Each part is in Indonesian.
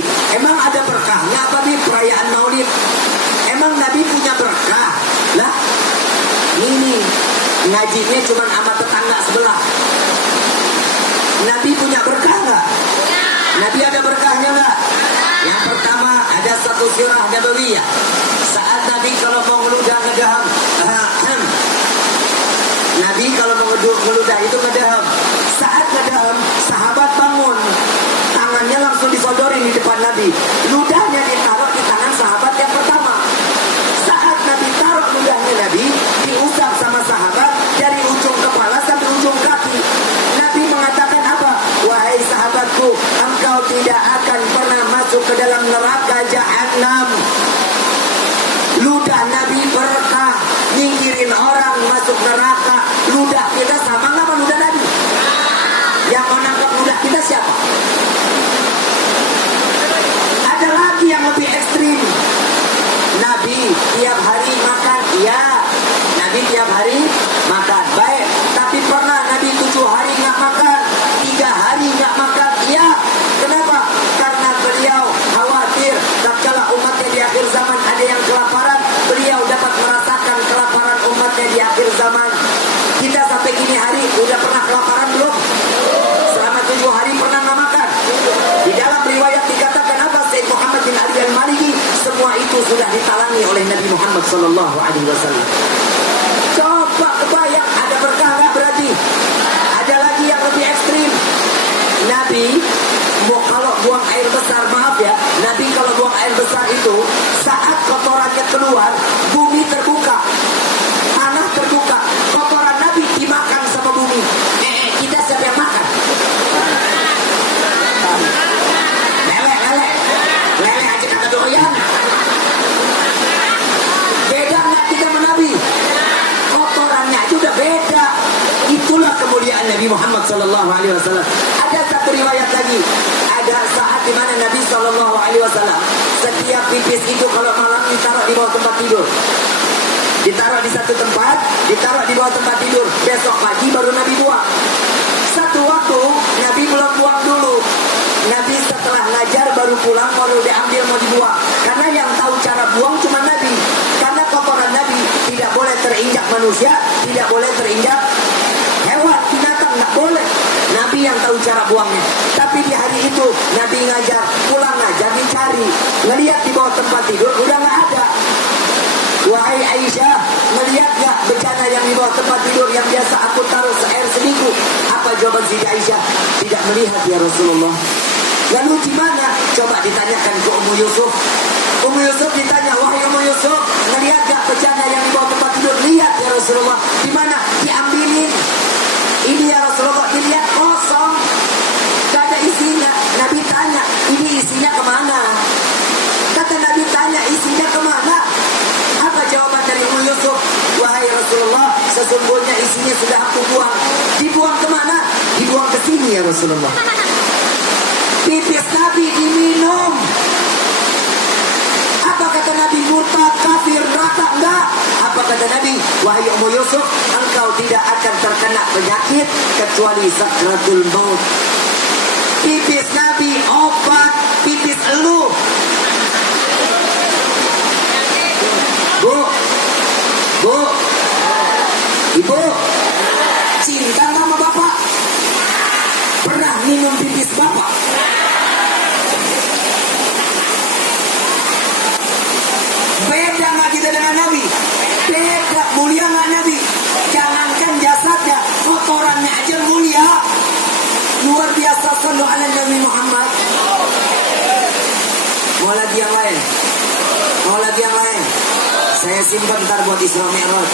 Nabi. Emang ada berkahnya apa nih perayaan Maulid? Emang Nabi punya berkah? Lah, ini ngajinya cuma sama tetangga sebelah. Nabi punya berkah nggak? Nabi ada berkahnya nggak? Yang pertama ada satu sirah nabawiyah. Saat Nabi kalau mau ngeludah ngedaham, Nabi kalau mau ngeludah itu ngedaham. Saat ngedaham, sahabat bangun, tangannya langsung disodorin di depan Nabi. Ludahnya ditaruh di tangan sahabat yang pertama. Saat Nabi taruh ludahnya Nabi, diusap sama sahabat dari ujung kepala sampai ujung kaki. Nabi mengatakan apa? Wahai sahabatku, engkau tidak akan pernah masuk ke dalam neraka Jahannam. Ludah Nabi berkah, nyingkirin orang masuk neraka. Ludah kita sama nggak sama ludah Nabi? Yang menangkap ludah kita siapa? Ada lagi yang lebih ekstrim. Nabi tiap hari makan, iya. Nabi tiap hari makan, baik. Tapi pernah Nabi 7 hari nggak makan, 3 hari nggak makan, iya. Kenapa? Karena beliau khawatir tatkala umatnya di akhir zaman ada yang kelaparan, beliau dapat merasakan kelaparan umatnya di akhir zaman. Kita sampai kini hari udah pernah kelaparan belum? Selama 7 hari pernah nggak makan? Di dalam riwayat dikatakan apa? Sayyid Muhammad bin Ali al-Maliki, semua itu sudah ditalangi oleh Nabi Muhammad sallallahu alaihi wasallam. Coba kebayang, ada berkah nggak berarti? Ada lagi yang lebih ekstrim. Nabi kalau buang air besar, maaf ya, Nabi kalau buang air besar itu saat kotorannya keluar, bumi terbuka, tanah terbuka, kotoran Nabi dimakan sama bumi. Kita siapa yang makan? Lele aja kata doyan. Beda nggak kita sama Nabi? Kotorannya itu udah beda. Itulah kemuliaan Nabi Muhammad sallallahu alaihi wasallam. Ada satu riwayat lagi. Ada saat di mana Nabi sallallahu alaihi wasallam setiap pipis itu kalau malam ditaruh di bawah tempat tidur. Ditaruh di satu tempat, ditaruh di bawah tempat tidur. Besok pagi baru Nabi buang. Satu waktu Nabi belum buang dulu. Nabi setelah ngajar baru pulang, baru diambil mau dibuang. Karena yang tahu cara buang cuma Nabi. Karena kotoran Nabi tidak boleh terinjak manusia, tidak boleh terinjak hewan, binatang, nggak boleh. Nabi yang tahu cara buangnya. Tapi di hari itu Nabi ngajar, pulang ngajar dicari, ngelihat di bawah tempat tidur udah nggak ada. Wahai Aisyah, melihat gak bencana yang di bawah tempat tidur yang biasa aku taruh air seminggu? Apa jawaban Siti Aisyah? Tidak melihat ya Rasulullah. Lalu di mana? Coba ditanyakan ke Ummu Yusuf. Ummu Yusuf ditanya, wahai Ummu Yusuf, melihat gak bencana yang di bawah tempat tidur? Lihat ya Rasulullah. Di mana? Diambilin. Ini ya Rasulullah, dilihat kosong, gak ada isinya. Nabi tanya, ini isinya kemana? Kata Nabi tanya, isinya kemana? Apa jawaban dari Ummu Yusuf? Wahai Rasulullah, sesungguhnya isinya sudah aku buang. Dibuang kemana? Dibuang ke sini ya Rasulullah. Pipis Nabi diminum. Apa kata Nabi? Murtad, kafir, neraka? Enggak. Apa kata Nabi? Wahai Ummu Yusuf, engkau tidak akan terkena penyakit kecuali sakratul maut. Pipis Nabi obat, pipis elu. Bu, Ibu, cinta sama Bapak? Pernah minum pipis Bapak? Beda nggak kita dengan Nabi? Beda, mulia nggak Nabi? Jangankan jasadnya, kotorannya aja mulia. Luar biasa, sallu ala Nabi Muhammad. Mau lagi yang lain? Mau lagi yang lain? Saya simpan ntar buat Isra Mi'raj.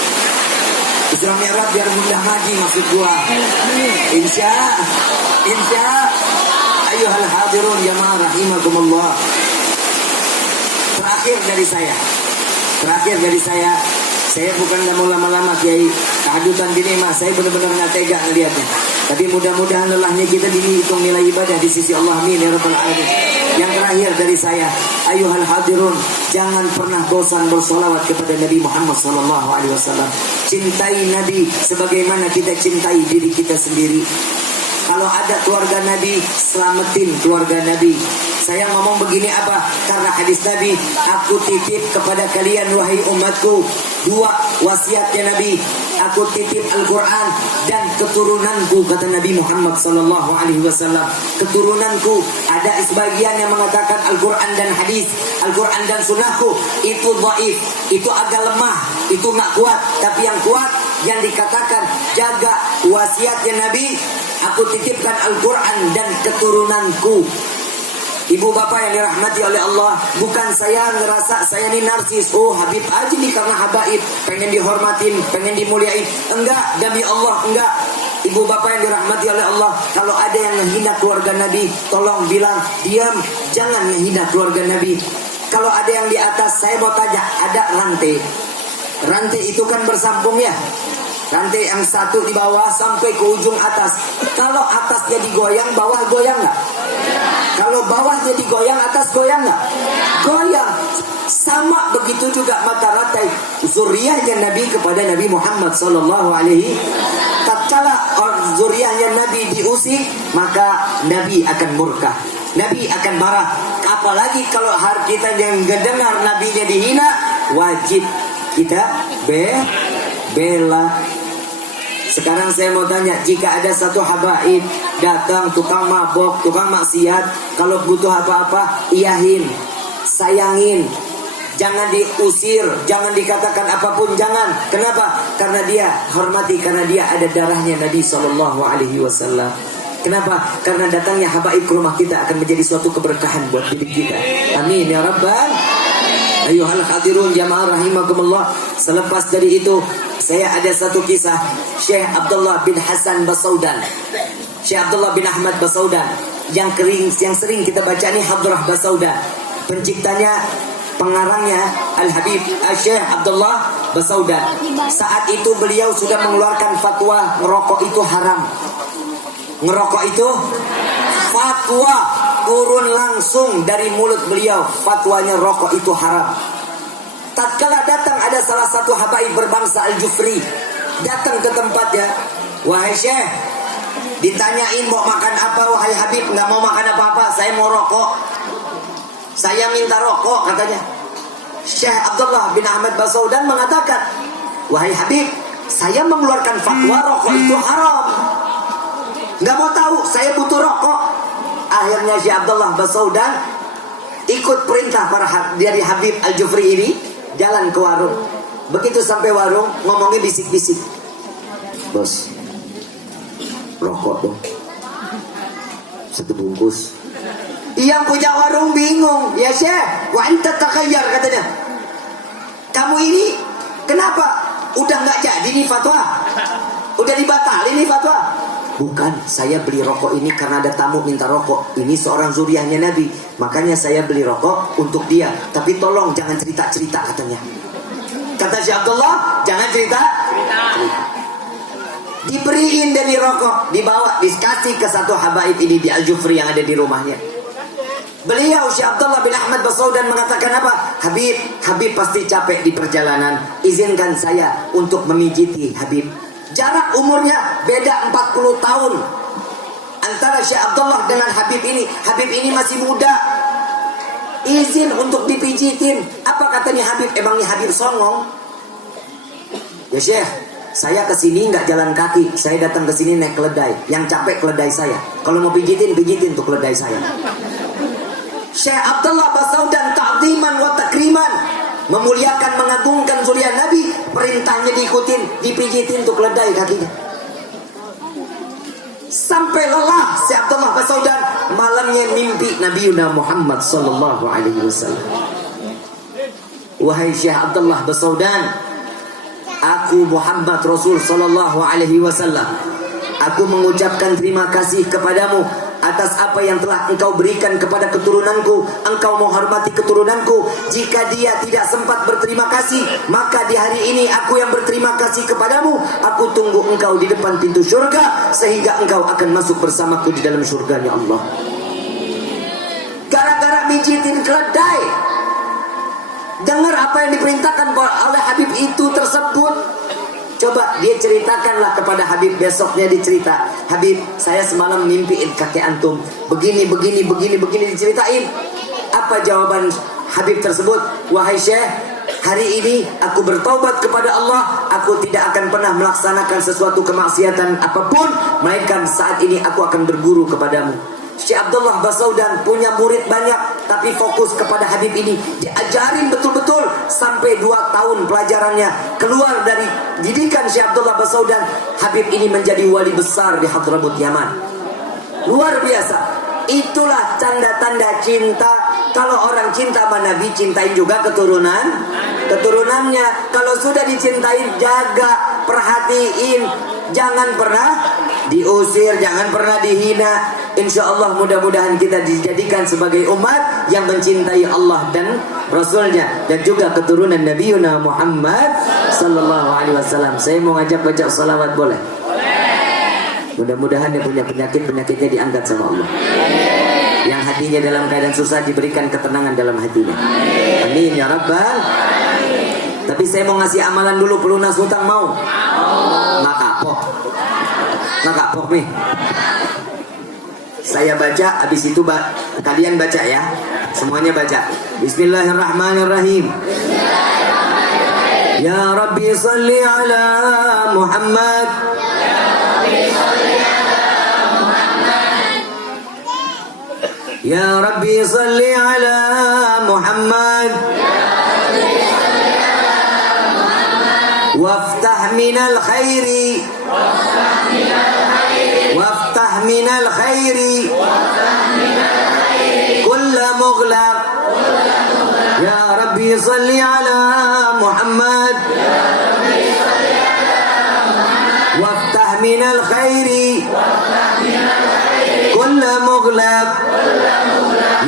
Isra Mi'raj biar mudah ngaji maksud gua. Insya ayyuhal hadirun jamaah rahimakumullah. Terakhir dari saya bukan nggak mau lama-lama Kiai. Kehadutan gini mah saya benar-benar nggak tega ngelihatnya. Tapi mudah-mudahan lelahnya kita dihitung nilai ibadah di sisi Allah. Amin ya rabbal alamin. Yang terakhir dari saya, ayuhal hadirun, jangan pernah bosan bersolawat kepada Nabi Muhammad SAW. Cintai Nabi sebagaimana kita cintai diri kita sendiri. Kalau ada keluarga Nabi, selamatin keluarga Nabi. Saya ngomong begini apa? Karena hadis Nabi, aku titip kepada kalian wahai umatku dua wasiatnya Nabi. Aku titip Al-Quran dan keturunanku, kata Nabi Muhammad SAW. Keturunanku, ada sebagian yang mengatakan Al-Quran dan hadis, Al-Quran dan sunnahku itu dhaif, itu agak lemah, itu nggak kuat. Tapi yang kuat yang dikatakan jaga wasiatnya Nabi, aku titipkan Al-Quran dan keturunanku. Ibu bapak yang dirahmati oleh Allah, bukan saya ngerasa saya ini narsis. Oh Habib aja nih karena habaib, pengen dihormatin, pengen dimuliain. Enggak, demi Allah, enggak. Ibu bapak yang dirahmati oleh Allah, kalau ada yang menghina keluarga Nabi, tolong bilang, diam, jangan menghina keluarga Nabi. Kalau ada yang di atas, saya mau tanya, ada rantai. Rantai itu kan bersambung ya. Rantai yang satu di bawah sampai ke ujung atas. Kalau atasnya digoyang, bawah goyang nggak? Kalau bawahnya digoyang, atas goyang nggak? Goyang. Sama begitu juga mata rantai zuriyahnya Nabi kepada Nabi Muhammad SAW. Tatkala zuriyahnya Nabi diusik, maka Nabi akan murka, Nabi akan marah. Apalagi kalau kita yang mendengar Nabinya dihina, wajib kita bela. Sekarang saya mau tanya, jika ada satu habaib datang tukang mabok, tukang maksiat, kalau butuh apa-apa, iyahin, sayangin, jangan diusir, jangan dikatakan apapun, jangan. Kenapa? Karena dia hormati, karena dia ada darahnya Nabi SAW. Kenapa? Karena datangnya habaib ke rumah kita akan menjadi suatu keberkahan buat hidup kita. Amin ya rabbal. Ayuhal hadirun jamaah rahimakumullah. Selepas dari itu, saya ada satu kisah Syekh Abdullah bin Hasan Basaudan, Syekh Abdullah bin Ahmad Basaudan, yang sering kita baca ini Hadrah Basaudan. Penciptanya, pengarangnya Al-Habib Syekh Abdullah Basaudan. Saat itu beliau sudah mengeluarkan fatwa ngerokok itu haram. Ngerokok itu fatwa turun langsung dari mulut beliau, fatwanya rokok itu haram. Tatkala datang ada salah satu habaib berbangsa Al-Jufri, datang ke tempatnya, wahai Syekh, ditanyain mau makan apa, wahai Habib, nggak mau makan apa-apa, saya mau rokok, saya minta rokok, katanya. Syekh Abdullah bin Ahmad Basaudan mengatakan, wahai Habib, saya mengeluarkan fatwa rokok itu haram, nggak mau tahu, saya butuh rokok. Akhirnya Syekh Abdullah Basaudan ikut perintah dari Habib Al-Jufri ini, jalan ke warung. Begitu sampai warung, ngomongnya bisik-bisik, bos, rokok dong, satu bungkus. Yang punya warung bingung, ya Syekh, wa anta takhayyar, katanya, kamu ini kenapa? Udah nggak jadi nih fatwa, udah dibatalin nih fatwa. Bukan, saya beli rokok ini karena ada tamu minta rokok. Ini seorang zuriyahnya Nabi, makanya saya beli rokok untuk dia. Tapi tolong jangan cerita-cerita, katanya. Kata Syekh Abdullah, jangan cerita. Diberiin dari rokok, dibawa, dikasih ke satu habaib ini di Al-Jufri yang ada di rumahnya. Beliau Syekh Abdullah bin Ahmad Basaudan mengatakan apa? Habib pasti capek di perjalanan, izinkan saya untuk memijiti Habib. Jarak umurnya beda 40 tahun antara Syekh Abdullah dengan Habib ini. Habib ini masih muda, izin untuk dipijitin. Apa katanya Habib? Emangnya Habib songong? Ya Syekh, saya kesini nggak jalan kaki, saya datang ke sini naik keledai. Yang capek keledai saya. Kalau mau pijitin tuh keledai saya. Syekh Abdullah Basaudan ta'ziman wa takriman, memuliakan, mengagungkan zuriat Nabi, perintahnya diikutin, dipijitin tuh keledai kakinya. Sampai lelah Syekh Abdullah Basaudan, malamnya mimpi Nabi Muhammad sallallahu alaihi wasallam. Wahai Syekh Abdullah Basaudan, aku Muhammad Rasul sallallahu alaihi wasallam, aku mengucapkan terima kasih kepadamu atas apa yang telah engkau berikan kepada keturunanku. Engkau menghormati keturunanku. Jika dia tidak sempat berterima kasih, maka di hari ini aku yang berterima kasih kepadamu. Aku tunggu engkau di depan pintu surga, sehingga engkau akan masuk bersamaku di dalam surganya Allah. Gara-gara mijitin keledai, dengar apa yang diperintahkan oleh Habib itu tersebut, Coba dia ceritakanlah kepada Habib, besoknya dicerita, Habib, saya semalam mimpiin kakek antum begini diceritain. Apa jawaban Habib tersebut? Wahai Syekh, hari ini aku bertaubat kepada Allah. Aku tidak akan pernah melaksanakan sesuatu kemaksiatan apapun, melainkan saat ini aku akan berguru kepadamu. Syekh Abdullah Basaudan punya murid banyak, tapi fokus kepada Habib ini. Diajarin betul-betul sampai 2 tahun pelajarannya. Keluar dari didikan Syekh Abdullah Basaudan, Habib ini menjadi wali besar di Hadramut Yaman. Luar biasa. Itulah tanda-tanda cinta. Kalau orang cinta sama Nabi, cintain juga keturunannya. Kalau sudah dicintai, jaga, perhatiin. Jangan pernah diusir, jangan pernah dihina. Insya Allah mudah-mudahan kita dijadikan sebagai umat yang mencintai Allah dan Rasulnya, dan juga keturunan Nabi Muhammad Sallallahu Alaihi Wasallam. Saya mau ngajak baca salawat, boleh? Mudah-mudahan yang punya penyakitnya diangkat sama Allah. Yang hatinya dalam keadaan susah diberikan ketenangan dalam hatinya. Amin ya Rabbal. Tapi saya mau ngasih amalan dulu, pelunas hutang mau? Nggak kapok nih. Saya baca, habis itu kalian baca ya. Semuanya baca. Bismillahirrahmanirrahim. Ya Rabbi salli ala Muhammad. Ya Rabbi salli ala Muhammad. Waftah minal khairi. وافتح من الخير كل مغلق يا ربي صل على محمد وافتح من الخير كل مغلق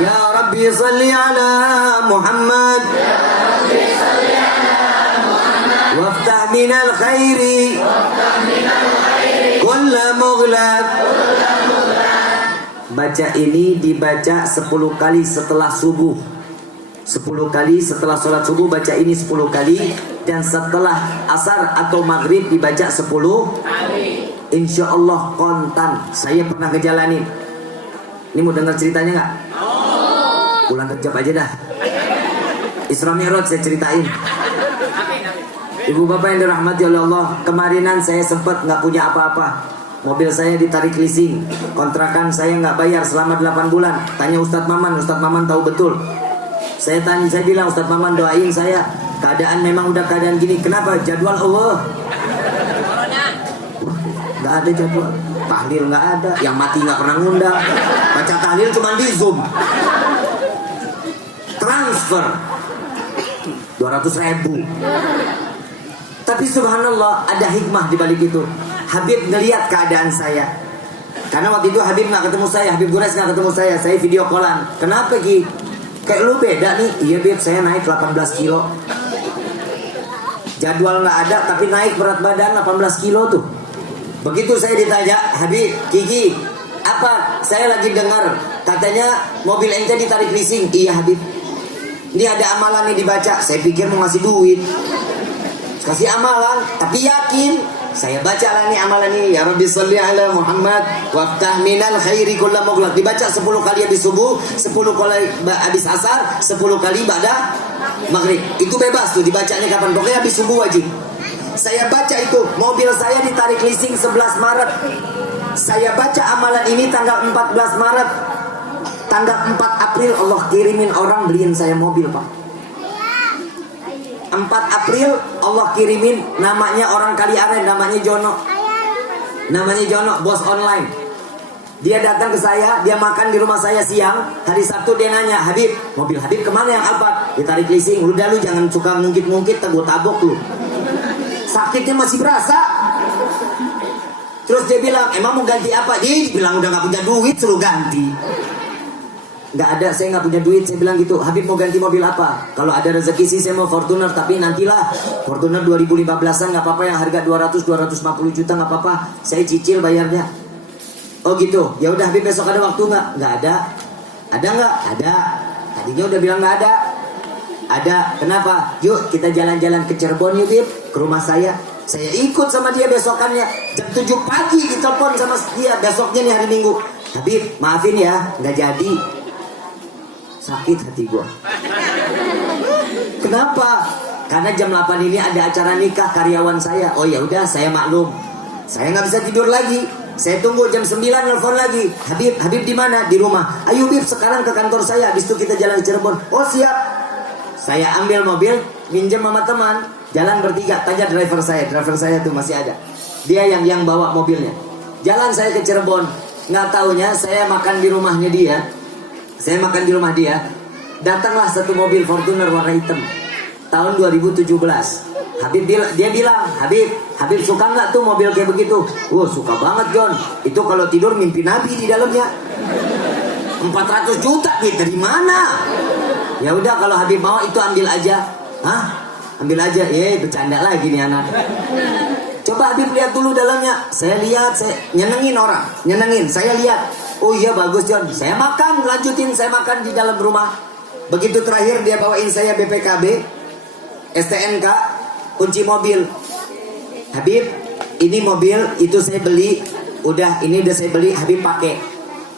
يا ربي صل على محمد وافتح من الخير kulla mughlaq. Baca ini dibaca 10 kali setelah subuh. 10 kali setelah sholat subuh baca ini 10 kali. Dan setelah asar atau maghrib dibaca 10 kali. Insya Allah kontan. Saya pernah ngejalanin. Ini mau dengar ceritanya gak? Pulang kerja aja dah. Isra Mi'raj saya ceritain. Ibu bapak yang dirahmati oleh Allah, kemarinan saya sempat nggak punya apa-apa. Mobil saya ditarik leasing, kontrakan saya nggak bayar selama 8 bulan. Tanya Ustadz Maman tahu betul. Saya bilang Ustadz Maman doain saya. Keadaan memang udah keadaan gini. Kenapa? Jadwal Allah. Nggak ada jadwal. Tahlil nggak ada. Yang mati nggak pernah ngundang. Baca tahlil cuma di Zoom. Transfer 200.000. Tapi subhanallah ada hikmah di balik itu. Habib ngelihat keadaan saya. Karena waktu itu Habib nggak ketemu saya, Habib Gures nggak ketemu saya. Saya video callan. Kenapa Ki? Kayak lu beda nih. Iya Bib, saya naik 18 kilo. Jadwal nggak ada, tapi naik berat badan 18 kilo tuh. Begitu saya ditanya, Habib, Kiki, apa? Saya lagi dengar katanya mobil ente ditarik leasing. Iya Habib. Ini ada amalan nih dibaca. Saya pikir mau ngasih duit. Kasih amalan, tapi yakin. Saya baca lah nih amalan ini. Ya Rabbi salli ala Muhammad waftah minal khairi kulla mughlaq. Dibaca 10 kali habis subuh, 10 kali habis asar, 10 kali ba'da maghrib. Itu bebas tuh dibacanya kapan, pokoknya habis subuh wajib. Saya baca itu, mobil saya ditarik leasing 11 Maret. Saya baca amalan ini tanggal 14 Maret. Tanggal 4 April Allah kirimin orang beliin saya mobil, Pak. 4 April Allah kirimin, namanya orang Kaliaren, namanya Jono. Namanya Jono, bos online. Dia datang ke saya, dia makan di rumah saya siang. Hari Sabtu dia nanya, Habib, mobil Habib kemana yang Alphard? Ditarik leasing. Udah lu jangan suka ngungkit-ngungkit, gue tabok lu. Sakitnya masih berasa. Terus dia bilang, emang mau ganti apa? Dia bilang udah gak punya duit, suruh ganti. Nggak ada, saya nggak punya duit. Saya bilang gitu, Habib mau ganti mobil apa? Kalau ada rezeki sih saya mau Fortuner, tapi nantilah. Fortuner 2015an nggak apa-apa, yang harga 200-250 juta nggak apa-apa. Saya cicil bayarnya. Oh gitu, ya udah Habib besok ada waktu nggak? Nggak ada. Ada nggak? Ada. Tadinya udah bilang nggak ada. Ada. Kenapa? Yuk kita jalan-jalan ke Cirebon yuk Bib, ke rumah saya. Saya ikut sama dia besokannya jam 7 pagi ditelepon sama dia. Besoknya nih hari Minggu, Habib maafin ya nggak jadi. Sakit hati gua. Kenapa? Karena jam 8 ini ada acara nikah karyawan saya. Oh ya udah, saya maklum. Saya nggak bisa tidur lagi. Saya tunggu jam 9 nelfon lagi. Habib di mana? Di rumah. Ayo Bib, sekarang ke kantor saya. Habis itu kita jalan ke Cirebon. Oh siap. Saya ambil mobil, minjem sama teman, jalan bertiga. Tanya driver saya tuh masih ada. Dia yang bawa mobilnya. Jalan saya ke Cirebon. Nggak taunya saya makan di rumahnya dia. Saya makan di rumah dia. Datanglah satu mobil Fortuner warna hitam. Tahun 2017. Dia bilang, Habib suka nggak tuh mobil kayak begitu? Wah suka banget John. Itu kalau tidur mimpi Nabi di dalamnya. 400 juta nih dari mana? Ya udah kalau Habib mau itu ambil aja. Hah? Ambil aja. Bercanda lagi nih anak. Coba Habib lihat dulu dalamnya. Saya lihat, saya nyenengin orang, saya lihat. Oh iya bagus John. Saya makan, lanjutin saya makan di dalam rumah. Begitu terakhir dia bawain saya BPKB, STNK, kunci mobil. Habib, ini mobil itu saya beli. Ini udah saya beli, Habib pakai.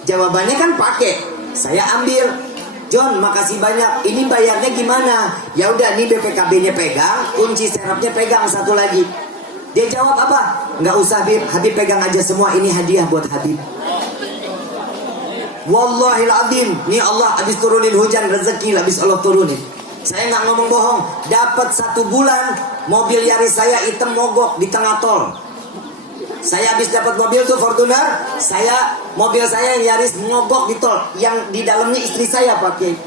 Jawabannya kan pakai. Saya ambil. John, makasih banyak. Ini bayarnya gimana? Ya udah, ini BPKB-nya pegang, kunci serepnya pegang satu lagi. Dia jawab apa? Nggak usah Habib, Habib pegang aja semua. Ini hadiah buat Habib. Wallahil azim, nih Allah habis turunin hujan rezeki, habis Allah turunin. Saya nggak ngomong bohong. Dapat 1 bulan mobil Yaris saya hitam mogok di tengah tol. Saya habis dapat mobil tuh Fortuner, mobil saya yang Yaris mogok di tol, yang di dalamnya istri saya pakai.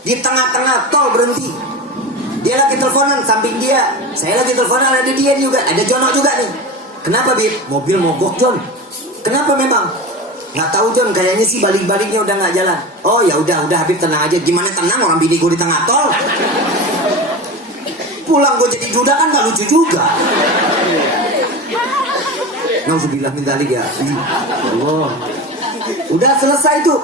Di tengah-tengah tol berhenti. Dia lagi teleponan samping dia, saya lagi teleponan ada dia juga, ada Jono juga nih. Kenapa Bib? Mobil mogok John. Kenapa memang? Nggak tahu John, kayaknya sih balik-baliknya udah nggak jalan. Oh ya udah Habib tenang aja. Gimana tenang, orang bini gue di tengah tol. Pulang gue jadi duda kan nggak lucu juga. Nauzubillah min dzalik ya. Allah. Udah selesai tuh.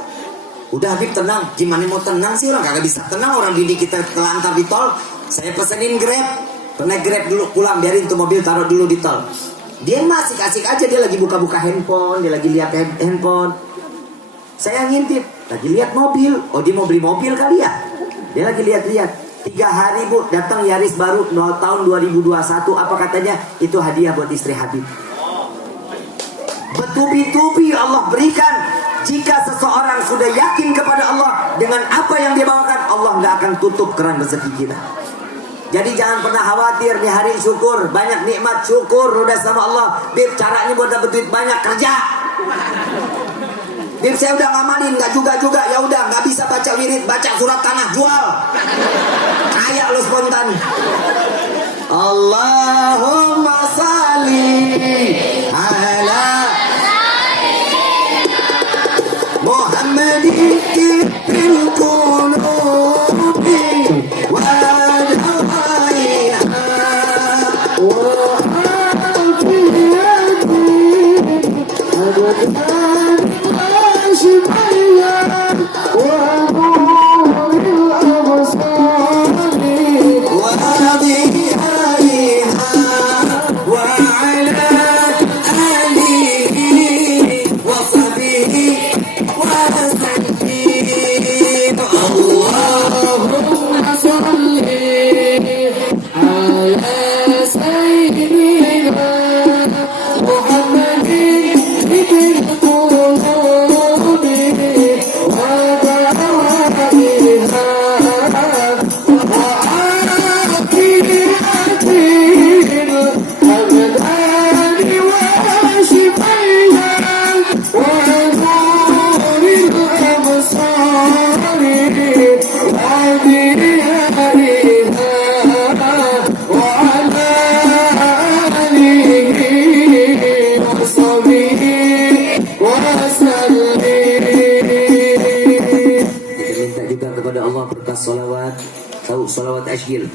Udah Habib tenang. Gimana mau tenang sih, orang kagak bisa tenang, orang bini kita telantar di tol. Saya pesenin Grab. Naik Grab dulu pulang, biarin tuh mobil taruh dulu di tol. Dia masih asik aja, dia lagi buka-buka handphone, dia lagi lihat handphone. Saya ngintip, lagi lihat mobil. Oh dia mau beli mobil kali ya. Dia lagi lihat-lihat. 3 hari Bu, datang Yaris baru tahun 2021. Apa katanya? Itu hadiah buat istri Habib. Bertubi-tubi Allah berikan. Jika seseorang sudah yakin kepada Allah dengan apa yang dia bawakan, Allah nggak akan tutup keran rezeki kita. Jadi jangan pernah khawatir, nih hari syukur, banyak nikmat, syukur udah sama Allah. Bib, caranya buat dapet duit banyak, kerja. Bib, saya udah ngamalin, nggak juga, ya udah nggak bisa baca wirid, baca surat tanah, jual. Kaya lo spontan. Allahumma salli ala Muhammadin fil qulubi wa salawat ashgil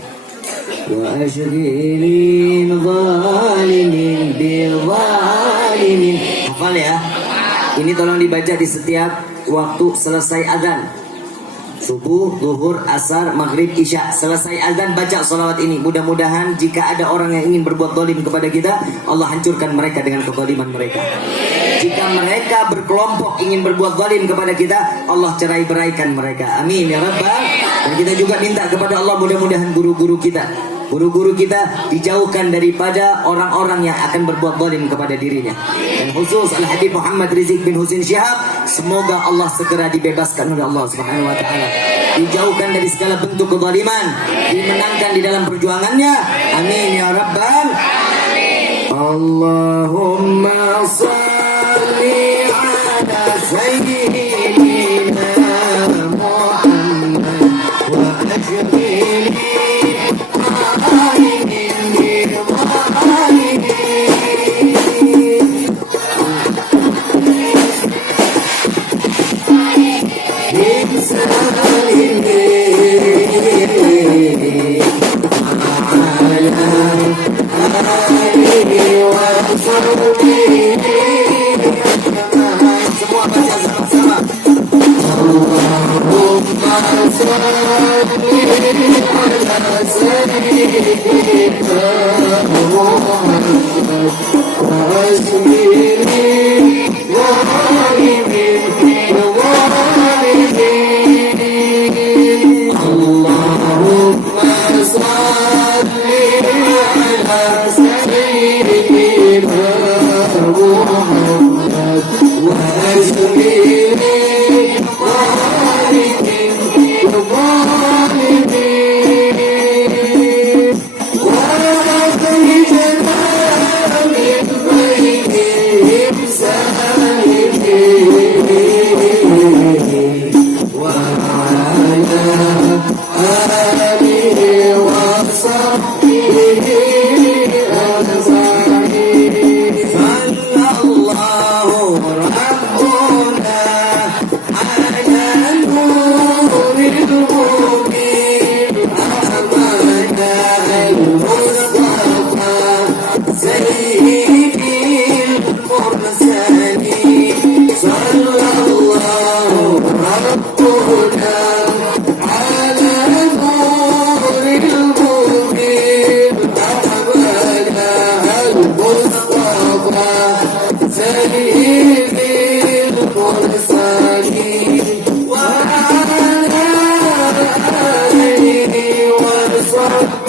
wa ashghilin zalimin bil zalimin. Hafal ya. Ini tolong dibaca di setiap waktu selesai azan. Subuh, zuhur, asar, maghrib, isya. Selesai azan baca salawat ini. Mudah-mudahan jika ada orang yang ingin berbuat zalim kepada kita, Allah hancurkan mereka dengan kezaliman mereka. Jika mereka berkelompok ingin berbuat zalim kepada kita, Allah cerai-beraikan mereka. Amin ya rabbal. Dan kita juga minta kepada Allah mudah-mudahan guru-guru kita dijauhkan daripada orang-orang yang akan berbuat zalim kepada dirinya. Dan khusus Al-Habib Muhammad Rizik bin Husin Syihab, semoga Allah segera dibebaskan oleh Allah Subhanahu wa taala. Dijauhkan dari segala bentuk kezaliman, dimenangkan di dalam perjuangannya. Amin ya rabbal. Allahumma shalli ala sayyidina Muhammad wa ajmili semua baca sama-sama. Allahumma salli ala sayyidina Muhammad wa ajmili zalimin zalimin. Allahumma salli ala sayyidina Muhammad wa ajmili Wa